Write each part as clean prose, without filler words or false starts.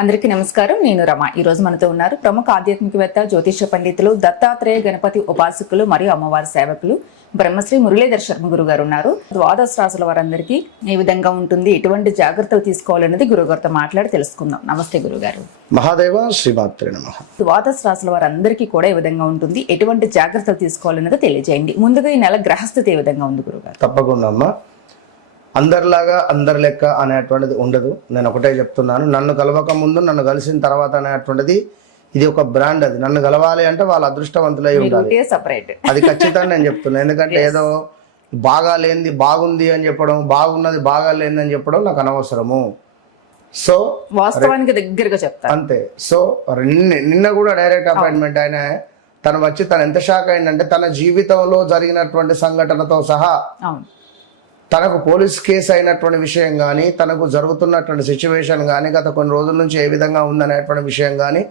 అందరికీ నమస్కారం. నేను రమ. ఈ రోజు మనతో ఉన్నారు ప్రముఖ ఆధ్యాత్మికవేత్త, జ్యోతిష పండితులు, దత్తాత్రేయ గణపతి ఉపాసకులు మరియు అమ్మవారి సేవకులు బ్రహ్మశ్రీ మురళీధర్ శర్మ గురువు గారు ఉన్నారు. ద్వాదశ రాశుల వారందరికీ ఏ విధంగా ఉంటుంది, ఎటువంటి జాగ్రత్తలు తీసుకోవాలనేది గురుగారితో మాట్లాడి తెలుసుకుందాం. నమస్తే గురుగారు. మహాదేవ శ్రీమాత్రే నమః. ద్వాదశ రాశుల వారందరికీ కూడా ఏ విధంగా ఉంటుంది, ఎటువంటి జాగ్రత్తలు తీసుకోవాలనేది తెలియజేయండి. ముందుగా ఈ నెల గ్రహస్థితి ఏ విధంగా ఉంది గురుగారు? తప్పకుండా అమ్మా. అందరిలాగా అందరి లెక్క అనేటువంటిది ఉండదు. నేను ఒకటే చెప్తున్నాను, నన్ను కలవక ముందు నన్ను కలిసిన తర్వాత అనేటువంటిది ఇది ఒక బ్రాండ్. అది నన్ను కలవాలి అంటే వాళ్ళ అదృష్టవంతులై ఉండాలి. అది ఖచ్చితంగా నేను చెప్తున్నాను. ఎందుకంటే ఏదో బాగా లేనిది బాగుంది అని చెప్పడం, బాగున్నది బాగా లేనిది అని చెప్పడం నాకు అనవసరము. సో వాస్తవానికి దగ్గరగా చెప్తాను అంతే. సో నిన్న కూడా డైరెక్ట్ అపాయింట్మెంట్ ఆయన తను వచ్చి తను ఎంత షాక్ అయిందంటే తన జీవితంలో జరిగినటువంటి సంఘటనతో సహా తనకు పోలీస్ కేసు అయినటువంటి విషయం కానీ, తనకు జరుగుతున్నటువంటి సిచ్యువేషన్ కానీ, గత కొన్ని రోజుల నుంచి ఏ విధంగా ఉందనేటువంటి విషయం కానీ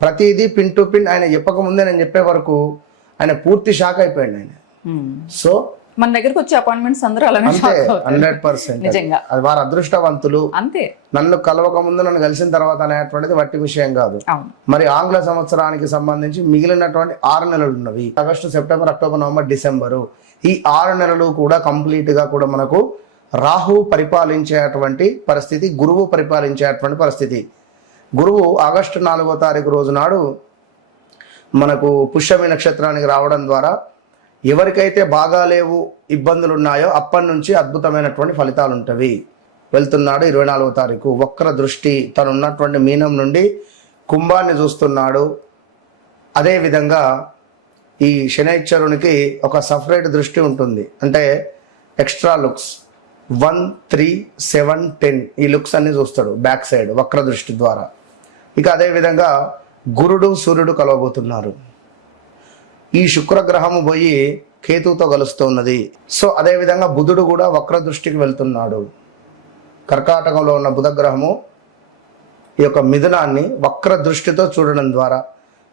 ప్రతిదీ పిన్ టు పిన్ ఆయన చెప్పకముందే నేను చెప్పే వరకు ఆయన పూర్తి షాక్ అయిపోయాడు ఆయన. సో మన దగ్గరకు వచ్చే అపాయింట్మెంట్స్ అందరూ అలానే 100% అది వారి అదృష్టవంతులు. అంతే. నన్ను కలవక ముందు నన్ను కలిసిన తర్వాత అనేటువంటిది వట్టి విషయం కాదు. మరి ఆంగ్ల సంవత్సరానికి సంబంధించి మిగిలినటువంటి 6 నెలలు ఉన్నవి. August, September, October, November, December. ఈ 6 నెలలు కూడా కంప్లీట్ గా కూడా మనకు రాహు పరిపాలించేటువంటి పరిస్థితి, గురువు పరిపాలించేటువంటి పరిస్థితి. గురువు ఆగస్టు 4వ తారీఖు రోజు నాడు మనకు పుష్యమి నక్షత్రానికి రావడం ద్వారా ఎవరికైతే బాగా లేవు, ఇబ్బందులు ఉన్నాయో అప్పటి నుంచి అద్భుతమైనటువంటి ఫలితాలు ఉంటవి. వెళ్తున్నాడు 24వ తారీఖు. వక్ర దృష్టి, తను ఉన్నటువంటి మీనం నుండి కుంభాన్ని చూస్తున్నాడు. అదేవిధంగా ఈ శనైశ్వరునికి ఒక సపరేట్ దృష్టి ఉంటుంది, అంటే ఎక్స్ట్రా లుక్స్ 1, 3, 7, 10 ఈ లుక్స్ అన్ని చూస్తాడు బ్యాక్ సైడ్ వక్ర దృష్టి ద్వారా. ఇక అదేవిధంగా గురుడు, సూర్యుడు కలవబోతున్నారు. ఈ శుక్రగ్రహము పోయి కేతుతో కలుస్తున్నది. సో అదేవిధంగా బుధుడు కూడా వక్ర దృష్టికి వెళ్తున్నాడు. కర్కాటకంలో ఉన్న బుధగ్రహము ఈ యొక్క మిథునాన్ని వక్ర దృష్టితో చూడడం ద్వారా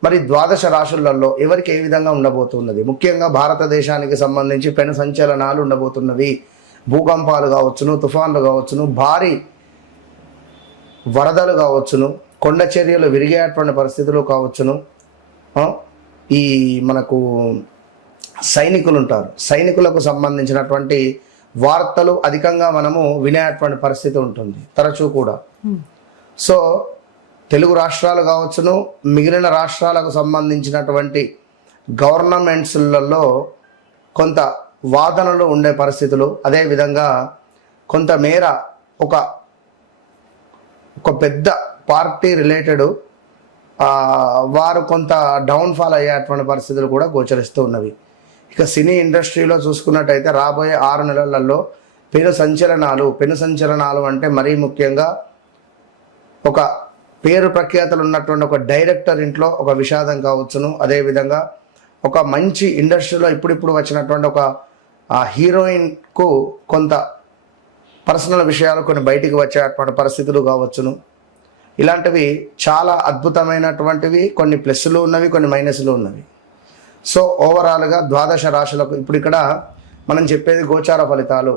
మరి ద్వాదశ రాశులలో ఎవరికి ఏ విధంగా ఉండబోతున్నది, ముఖ్యంగా భారతదేశానికి సంబంధించి పెను సంచలనాలు ఉండబోతున్నవి. భూకంపాలు కావచ్చును, తుఫాన్లు కావచ్చును, భారీ వరదలు కావచ్చును, కొండ చర్యలు విరిగేటువంటి పరిస్థితులు కావచ్చును. ఈ మనకు సైనికులు ఉంటారు, సైనికులకు సంబంధించినటువంటి వార్తలు అధికంగా మనము వినేటువంటి పరిస్థితి ఉంటుంది తరచూ కూడా. సో తెలుగు రాష్ట్రాలు కావచ్చును, మిగిలిన రాష్ట్రాలకు సంబంధించినటువంటి గవర్నమెంట్స్లలో కొంత వాదనలు ఉండే పరిస్థితులు, అదేవిధంగా కొంతమేర ఒక పెద్ద పార్టీ రిలేటెడ్ వారు కొంత డౌన్ఫాల్ అయ్యేటువంటి పరిస్థితులు కూడా గోచరిస్తూ ఉన్నవి. ఇక సినీ ఇండస్ట్రీలో చూసుకున్నట్టయితే రాబోయే 6 నెలలలో పెను సంచలనాలు అంటే మరీ ముఖ్యంగా ఒక పేరు ప్రఖ్యాతలు ఉన్నటువంటి ఒక డైరెక్టర్ ఇంట్లో ఒక విషాదం కావచ్చును, అదేవిధంగా ఒక మంచి ఇండస్ట్రీలో ఇప్పుడిప్పుడు వచ్చినటువంటి ఒక హీరోయిన్కు కొంత పర్సనల్ విషయాలు కొన్ని బయటికి వచ్చేటువంటి పరిస్థితులు కావచ్చును. ఇలాంటివి చాలా అద్భుతమైనటువంటివి. కొన్ని ప్లస్లు ఉన్నవి, కొన్ని మైనస్లు ఉన్నవి. సో ఓవరాల్గా ద్వాదశ రాశులకు ఇప్పుడు ఇక్కడ మనం చెప్పేది గోచార ఫలితాలు.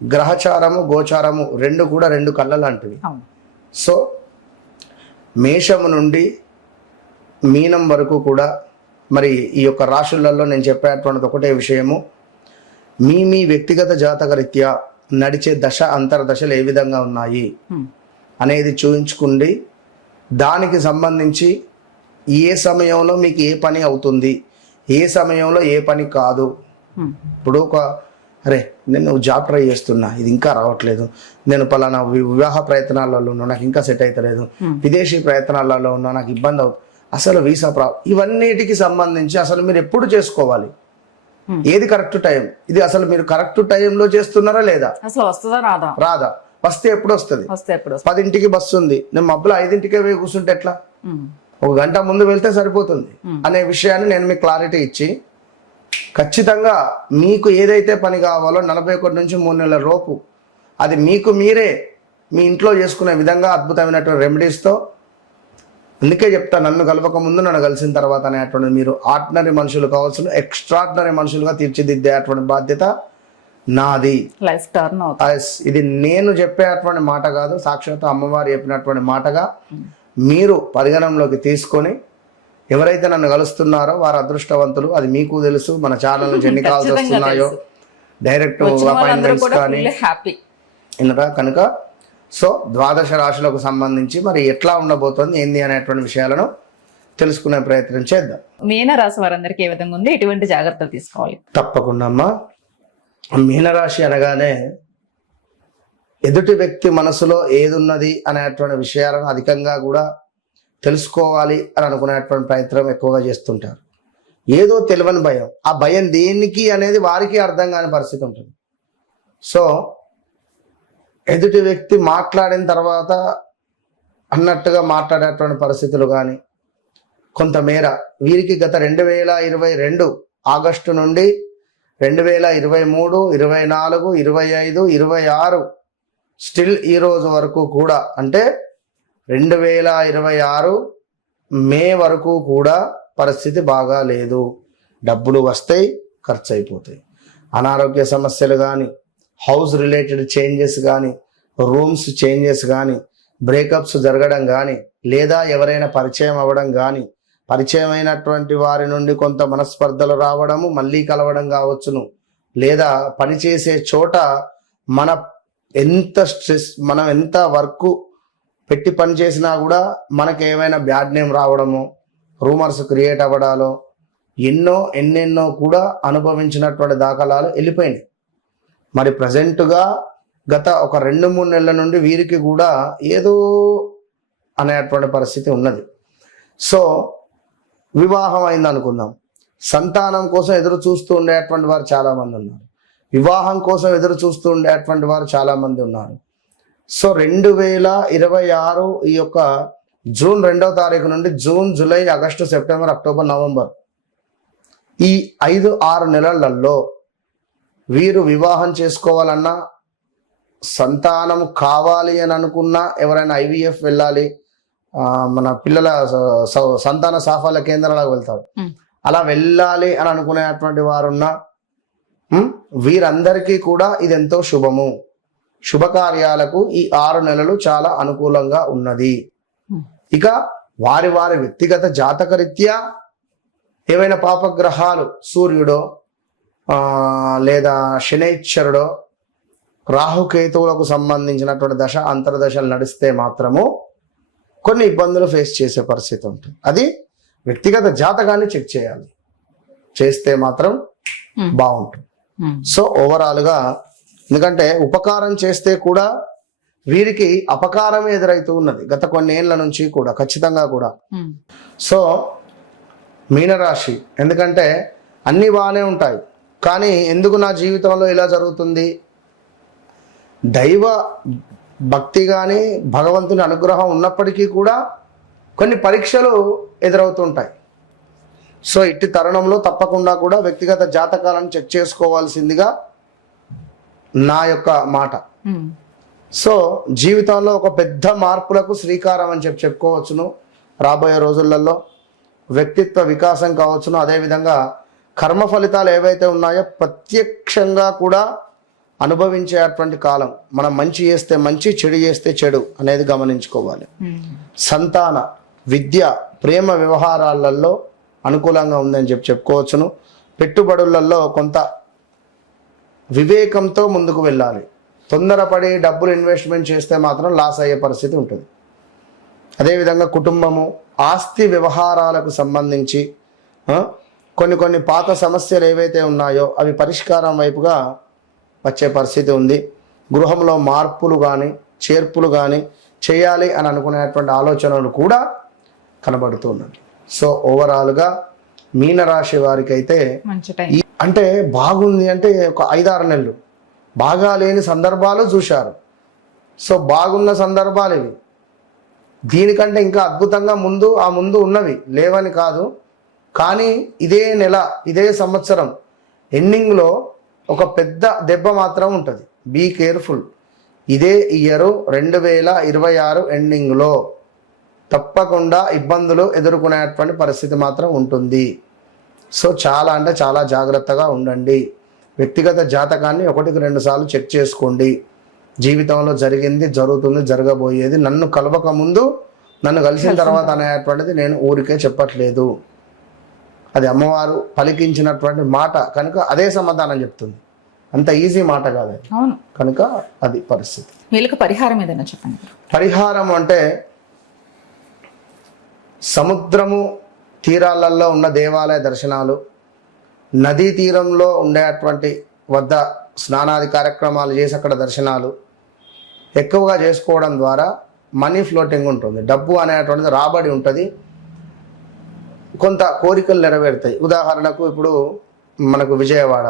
గ్రహచారము, గోచారము రెండు కూడా 2 కళ్ళ లాంటివి. సో మేషము నుండి మీనం వరకు కూడా మరి ఈ యొక్క రాశులలో నేను చెప్పేటువంటిది ఒకటే విషయము, మీ వ్యక్తిగత జాతక రీత్యా నడిచే దశ అంతర్దశలు ఏ విధంగా ఉన్నాయి అనేది చూయించుకుండి దానికి సంబంధించి ఏ సమయంలో మీకు ఏ పని అవుతుంది, ఏ సమయంలో ఏ పని కాదు. ఇప్పుడు నేను జాబ్ ట్రై చేస్తున్నా, ఇది ఇంకా రావట్లేదు, నేను పలానా వివాహ ప్రయత్నాలలో ఉన్నా, నాకు ఇంకా సెట్ అవుతలేదు, విదేశీ ప్రయత్నాలలో ఉన్నా, నాకు ఇబ్బంది అవుతుంది, అసలు వీసా ఇవన్నిటికి సంబంధించి అసలు మీరు ఎప్పుడు చేసుకోవాలి, ఏది కరెక్ట్ టైం, ఇది అసలు మీరు కరెక్ట్ టైంలో చేస్తున్నారా లేదా, అసలు వస్తుందా రాదా, వస్తే ఎప్పుడు వస్తుంది, 10ంటికి బస్సు ఉంది, నేను మబ్బులో 5ంటికే పోయి కూర్చుంటే ఎట్లా, 1 గంట ముందు వెళ్తే సరిపోతుంది అనే విషయాన్ని నేను మీకు క్లారిటీ ఇచ్చి ఖచ్చితంగా మీకు ఏదైతే పని కావాలో 41 నుంచి 3 నెలల లోపు అది మీకు మీరే మీ ఇంట్లో చేసుకునే విధంగా అద్భుతమైనటువంటి రెమెడీస్తో. అందుకే చెప్తా, నన్ను కలవక ముందు నన్ను కలిసిన తర్వాత అనేటువంటిది మీరు ఆర్డినరీ మనుషులు కావాల్సిన ఎక్స్ట్రాడినరీ మనుషులుగా తీర్చిదిద్దేటువంటి బాధ్యత నాది. లైఫ్ టర్న్ అవుతుంది. ఇది నేను చెప్పేటువంటి మాట కాదు, సాక్షాత్ అమ్మవారు చెప్పినటువంటి మాటగా మీరు పరిగణనలోకి తీసుకొని ఎవరైతే నన్ను కలుస్తున్నారో వారు అదృష్టవంతులు. అది మీకు తెలుసు. మన ఛానల్ నుంచి ఎన్ని కాల్స్ వస్తున్నాయో, డైరెక్ట్ అపాయింట్మెంట్స్ కానీ హ్యాపీ ఇన్నరా కనుక. సో ద్వాదశ రాశులకు సంబంధించి మరి ఎట్లా ఉండబోతోంది ఏంది అనేటువంటి విషయాలను తెలుసుకునే ప్రయత్నం చేద్దాం. మీనరాశి వారందరికీ ఏ విధంగా ఉంది, ఎటువంటి జాగ్రత్తలు తీసుకోవాలి? తప్పకుండా అమ్మా. మీనరాశి అనగానే ఎదుటి వ్యక్తి మనసులో ఏదున్నది అనేటువంటి విషయాలను అధికంగా కూడా తెలుసుకోవాలి అని అనుకునేటువంటి ప్రయత్నం ఎక్కువగా చేస్తుంటారు. ఏదో తెలియని భయం, ఆ భయం దేనికి అనేది వారికి అర్థం కాని పరిస్థితి ఉంటుంది. సో ఎదుటి వ్యక్తి మాట్లాడిన తర్వాత అన్నట్టుగా మాట్లాడేటువంటి పరిస్థితులు కానీ కొంతమేర వీరికి గత 2022 ఆగస్టు నుండి 2023, 24, 25, 26 స్టిల్ ఈ రోజు వరకు కూడా, అంటే 2026 మే వరకు కూడా పరిస్థితి బాగా లేదు. డబ్బులు వస్తాయి, ఖర్చు అయిపోతాయి. అనారోగ్య సమస్యలు కానీ, హౌస్ రిలేటెడ్ చేంజెస్ కానీ, రూమ్స్ చేంజెస్ కానీ, బ్రేకప్స్ జరగడం కానీ, లేదా ఎవరైనా పరిచయం అవ్వడం కానీ, పరిచయం అయినటువంటి వారి నుండి కొంత మనస్పర్ధలు రావడము, మళ్ళీ కలవడం కావచ్చును. లేదా పనిచేసే చోట మనం ఎంత వర్క్ పెట్టి పని చేసినా కూడా మనకి ఏమైనా బ్యాడ్ నేమ్ రావడము, రూమర్స్ క్రియేట్ అవ్వడాలో ఎన్నెన్నో కూడా అనుభవించినటువంటి దాఖలాలు వెళ్ళిపోయినాయి. మరి ప్రజెంటుగా గత ఒక 2-3 నెలల నుండి వీరికి కూడా ఏదో అనేటువంటి పరిస్థితి ఉన్నది. సో వివాహం అయింది అనుకుందాం, సంతానం కోసం ఎదురు చూస్తూ ఉండేటువంటి వారు చాలా మంది ఉన్నారు. వివాహం కోసం ఎదురు చూస్తూ ఉండేటువంటి వారు చాలా మంది ఉన్నారు. సో 2026 ఈ యొక్క జూన్ 2వ తారీఖు నుండి June, July, August, September, October, November ఈ 5-6 నెలలలో వీరు వివాహం చేసుకోవాలన్నా, సంతానం కావాలి అని అనుకున్నా, ఎవరైనా IVF వెళ్ళాలి, మన పిల్లల సంతాన సాఫల్య కేంద్రాలకు వెళ్తారు, అలా వెళ్ళాలి అని అనుకునేటువంటి వారున్నా వీరందరికీ కూడా ఇది ఎంతో శుభము. శుభకార్యాలకు ఈ 6 నెలలు చాలా అనుకూలంగా ఉన్నది. ఇక వారి వ్యక్తిగత జాతకరీత్యా ఏవైనా పాపగ్రహాలు, సూర్యుడో లేదా శనైశ్వరుడో, రాహుకేతువులకు సంబంధించినటువంటి దశ అంతర్దశలు నడిస్తే మాత్రము కొన్ని ఇబ్బందులు ఫేస్ చేసే పరిస్థితి ఉంటుంది. అది వ్యక్తిగత జాతకాన్ని చెక్ చేయాలి, చేస్తే మాత్రం బాగుంటుంది. సో ఓవరాల్ గా, ఎందుకంటే ఉపకారం చేస్తే కూడా వీరికి అపకారమే ఎదురైతూ ఉన్నది గత కొన్ని ఏళ్ల నుంచి కూడా, ఖచ్చితంగా కూడా. సో మీనరాశి, ఎందుకంటే అన్ని బాగానే ఉంటాయి, కానీ ఎందుకు నా జీవితంలో ఇలా జరుగుతుంది? దైవ భక్తి కానీ భగవంతుని అనుగ్రహం ఉన్నప్పటికీ కూడా కొన్ని పరీక్షలు ఎదురవుతుంటాయి. సో ఇట్టి తరుణంలో తప్పకుండా కూడా వ్యక్తిగత జాతకాలను చెక్ చేసుకోవాల్సిందిగా నా యొక్క మాట. సో జీవితంలో ఒక పెద్ద మార్పులకు శ్రీకారం అని చెప్పుకోవచ్చును. రాబోయే రోజులలో వ్యక్తిత్వ వికాసం కావచ్చును, అదేవిధంగా కర్మ ఫలితాలు ఏవైతే ఉన్నాయో ప్రత్యక్షంగా కూడా అనుభవించేటువంటి కాలం. మనం మంచి చేస్తే మంచి, చెడు చేస్తే చెడు అనేది గమనించుకోవాలి. సంతాన, విద్య, ప్రేమ వ్యవహారాలలో అనుకూలంగా ఉందని చెప్పుకోవచ్చును. పెట్టుబడులలో కొంత వివేకంతో ముందుకు వెళ్ళాలి. తొందరపడి డబ్బులు ఇన్వెస్ట్మెంట్ చేస్తే మాత్రం లాస్ అయ్యే పరిస్థితి ఉంటుంది. అదేవిధంగా కుటుంబము, ఆస్తి వ్యవహారాలకు సంబంధించి కొన్ని పాత సమస్యలు ఏవైతే ఉన్నాయో అవి పరిష్కారం వైపుగా వచ్చే పరిస్థితి ఉంది. గృహంలో మార్పులు కానీ, చేర్పులు కానీ చేయాలి అని అనుకునేటువంటి ఆలోచనలు కూడా కనబడుతున్నాయి. సో ఓవరాల్గా మీనరాశి వారికి అయితే అంటే బాగుంది, అంటే ఒక 5-6 నెలలు బాగా లేని సందర్భాలు చూశారు. సో బాగున్న సందర్భాలు ఇవి. దీనికంటే ఇంకా అద్భుతంగా ముందు ఉన్నవి లేవని కాదు, కానీ ఇదే నెల, ఇదే సంవత్సరం ఎండింగ్లో ఒక పెద్ద దెబ్బ మాత్రం ఉంటుంది. Be careful. ఇదే ఇయర్ 2026 ఎండింగ్లో తప్పకుండా ఇబ్బందులు ఎదుర్కొనేటువంటి పరిస్థితి మాత్రం ఉంటుంది. సో చాలా అంటే చాలా జాగ్రత్తగా ఉండండి. వ్యక్తిగత జాతకాన్ని 1-2 సార్లు చెక్ చేసుకోండి. జీవితంలో జరిగింది, జరుగుతుంది, జరగబోయేది నన్ను కలవక ముందు నన్ను కలిసిన తర్వాత అనేటువంటిది నేను ఊరికే చెప్పట్లేదు, అది అమ్మవారు పలికించినటువంటి మాట కనుక అదే సమాధానం చెప్తుంది. అంత ఈజీ మాట కాదు అది. అవును. కనుక అది పరిస్థితి. వీళ్ళకి పరిహారం ఏదైనా చెప్పండి. పరిహారం అంటే సముద్రము తీరాలలో ఉన్న దేవాలయ దర్శనాలు, నదీ తీరంలో ఉండేటువంటి వద్ద స్నానాది కార్యక్రమాలు చేసి అక్కడ దర్శనాలు ఎక్కువగా చేసుకోవడం ద్వారా మనీ ఫ్లోటింగ్ ఉంటుంది, డబ్బు అనేటువంటిది రాబడి ఉంటుంది, కొంత కోరికలు నెరవేరుతాయి. ఉదాహరణకు ఇప్పుడు మనకు విజయవాడ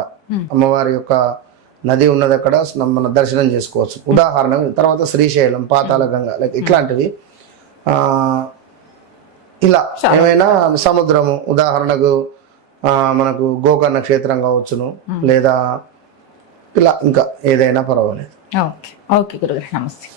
అమ్మవారి యొక్క నది ఉన్నది, అక్కడ మన దర్శనం చేసుకోవచ్చు ఉదాహరణ. తర్వాత శ్రీశైలం, పాతాళ గంగ లైక్ ఇట్లాంటివి. ఇలా ఏమైనా సముద్రము ఉదాహరణకు మనకు గోకర్ణ క్షేత్రం కావచ్చును, లేదా ఇలా ఇంకా ఏదైనా పర్వాలేదు. ఓకే ఓకే గురుగారు, నమస్తే.